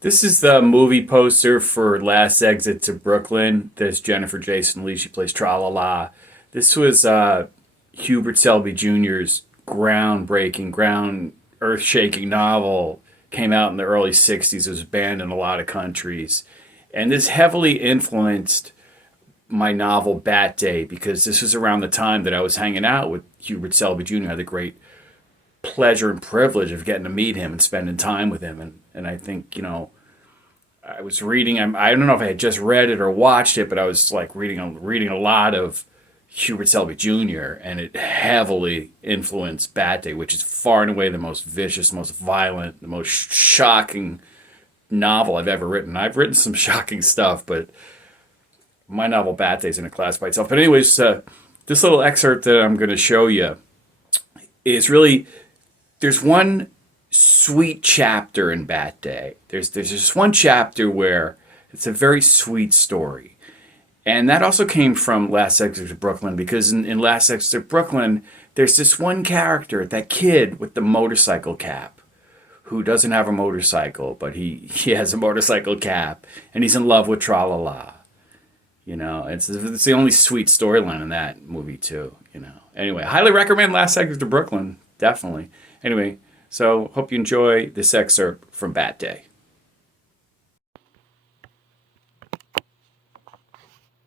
This is the movie poster for Last Exit to Brooklyn. There's Jennifer Jason Leigh. She plays Tra La La. This was Hubert Selby Jr.'s groundbreaking, earth shaking novel. Came out in the early 60s. It was banned in a lot of countries. And this heavily influenced my novel Bat Day because this was around the time that I was hanging out with Hubert Selby Jr. I had the great pleasure and privilege of getting to meet him and spending time with him. And I think, I was reading. I don't know if I had just read it or watched it, but I was like reading a lot of Hubert Selby Jr. and it heavily influenced Bat Day, which is far and away the most vicious, most violent, the most shocking novel I've ever written. I've written some shocking stuff, but my novel Bat Day is in a class by itself. But anyways, this little excerpt that I'm going to show you is really there's one sweet chapter in Bat Day. There's just one chapter where it's a very sweet story. And that also came from Last Exit to Brooklyn because in Last Exit to Brooklyn, there's this one character, that kid with the motorcycle cap, who doesn't have a motorcycle, but he has a motorcycle cap, and he's in love with Tra La La. It's the only sweet storyline in that movie too. Anyway, highly recommend Last Exit to Brooklyn, definitely. Anyway, so hope you enjoy this excerpt from Bat Day.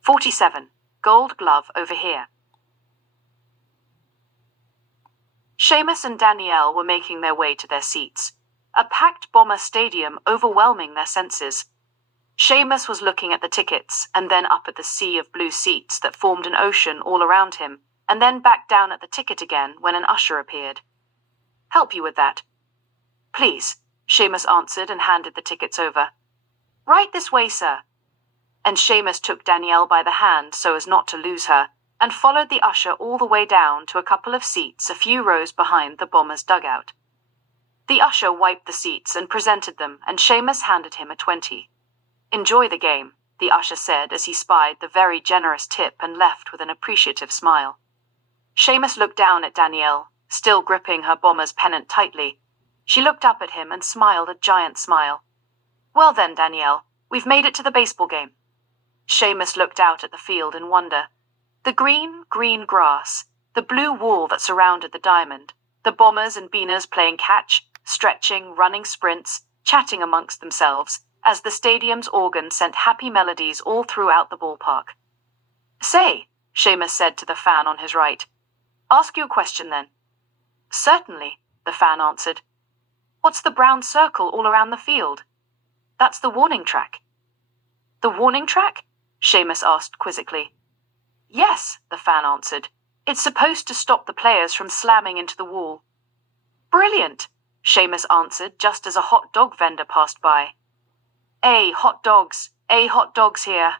47. Gold Glove over here. Seamus and Danielle were making their way to their seats, a packed Bomber Stadium overwhelming their senses. Seamus was looking at the tickets and then up at the sea of blue seats that formed an ocean all around him, and then back down at the ticket again when an usher appeared. "Help you with that?" "Please," Seamus answered and handed the tickets over. "Right this way, sir." And Seamus took Danielle by the hand so as not to lose her, and followed the usher all the way down to a couple of seats a few rows behind the Bombers' dugout. The usher wiped the seats and presented them, and Seamus handed him a 20. "Enjoy the game," the usher said as he spied the very generous tip and left with an appreciative smile. Seamus looked down at Danielle, still gripping her Bomber's pennant tightly. She looked up at him and smiled a giant smile. "Well then, Danielle, we've made it to the baseball game." Seamus looked out at the field in wonder. The green grass, the blue wall that surrounded the diamond, the Bombers and Beaners playing catch, stretching, running sprints, chatting amongst themselves, as the stadium's organ sent happy melodies all throughout the ballpark. "Say," Seamus said to the fan on his right. "Ask you a question then." "Certainly," the fan answered. "What's the brown circle all around the field?" "That's the warning track." "The warning track?" Seamus asked quizzically. "Yes," the fan answered. "It's supposed to stop the players from slamming into the wall." "Brilliant," Seamus answered just as a hot dog vendor passed by. hot dogs here."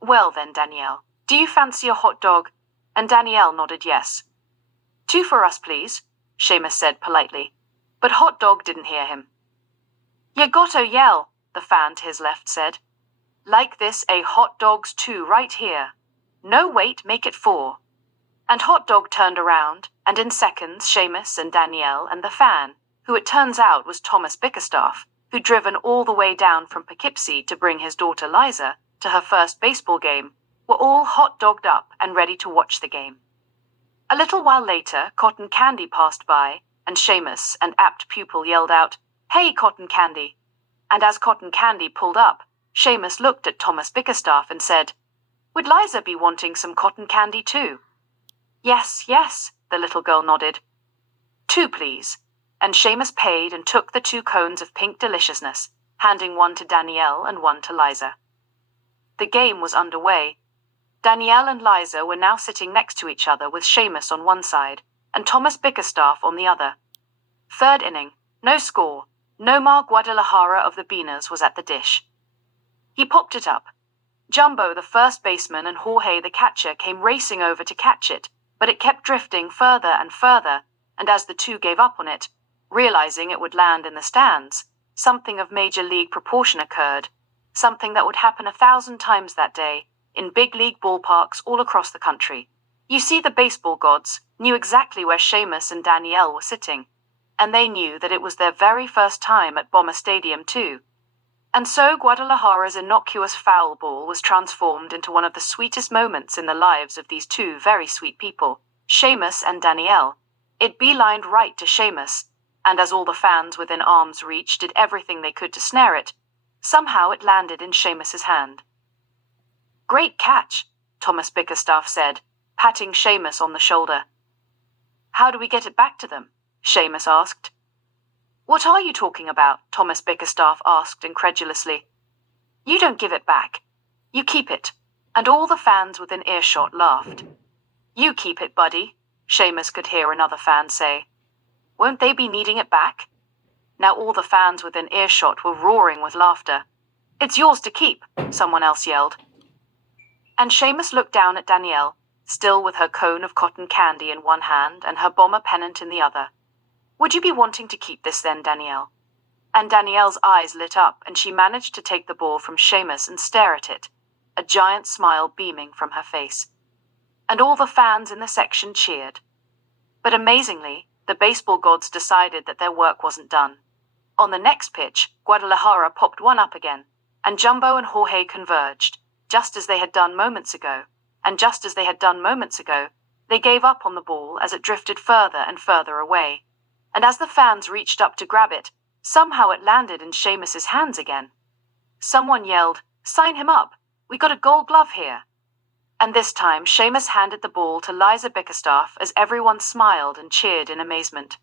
"Well then, Danielle, do you fancy a hot dog?" And Danielle nodded yes. "Two for us, please," Seamus said politely. But Hot Dog didn't hear him. "You gotta yell," the fan to his left said. "Like this, hot dogs two right here. No, wait, make it four." And Hot Dog turned around, and in seconds Seamus and Danielle and the fan, who it turns out was Thomas Bickerstaff, who'd driven all the way down from Poughkeepsie to bring his daughter Liza to her first baseball game, were all hot-dogged up and ready to watch the game. A little while later, Cotton Candy passed by, and Seamus, an apt pupil, yelled out, "Hey, Cotton Candy!" And as Cotton Candy pulled up, Seamus looked at Thomas Bickerstaff and said, "Would Liza be wanting some cotton candy too?" Yes, the little girl nodded. "Two, please." And Seamus paid and took the 2 cones of pink deliciousness, handing one to Danielle and one to Liza. The game was underway. Danielle and Liza were now sitting next to each other with Seamus on one side and Thomas Bickerstaff on the other. Third inning, no score. Nomar Guadalajara of the Beaners was at the dish. He popped it up. Jumbo, the first baseman, and Jorge, the catcher, came racing over to catch it, but it kept drifting further and further, and as the two gave up on it, realizing it would land in the stands, something of major league proportion occurred, something that would happen 1,000 times that day, in big league ballparks all across the country. You see, the baseball gods knew exactly where Seamus and Danielle were sitting, and they knew that it was their very first time at Bomber Stadium too, And so Guadalajara's innocuous foul ball was transformed into one of the sweetest moments in the lives of these two very sweet people, Seamus and Danielle. It beelined right to Seamus, and as all the fans within arm's reach did everything they could to snare it, somehow it landed in Seamus's hand. "Great catch," Thomas Bickerstaff said, patting Seamus on the shoulder. "How do we get it back to them?" Seamus asked. "What are you talking about?" Thomas Bickerstaff asked incredulously. "You don't give it back. You keep it." And all the fans within earshot laughed. "You keep it, buddy," Seamus could hear another fan say. "Won't they be needing it back?" Now all the fans within earshot were roaring with laughter. "It's yours to keep," someone else yelled. And Seamus looked down at Danielle, still with her cone of cotton candy in one hand and her bomber pennant in the other. "Would you be wanting to keep this then, Danielle?" And Danielle's eyes lit up and she managed to take the ball from Seamus and stare at it, a giant smile beaming from her face. And all the fans in the section cheered. But amazingly, the baseball gods decided that their work wasn't done. On the next pitch, Guadalajara popped one up again, and Jumbo and Jorge converged, just as they had done moments ago. And just as they had done moments ago, they gave up on the ball as it drifted further and further away. And as the fans reached up to grab it, somehow it landed in Seamus's hands again. Someone yelled, "Sign him up! We got a gold glove here!" And this time Seamus handed the ball to Liza Bickerstaff as everyone smiled and cheered in amazement.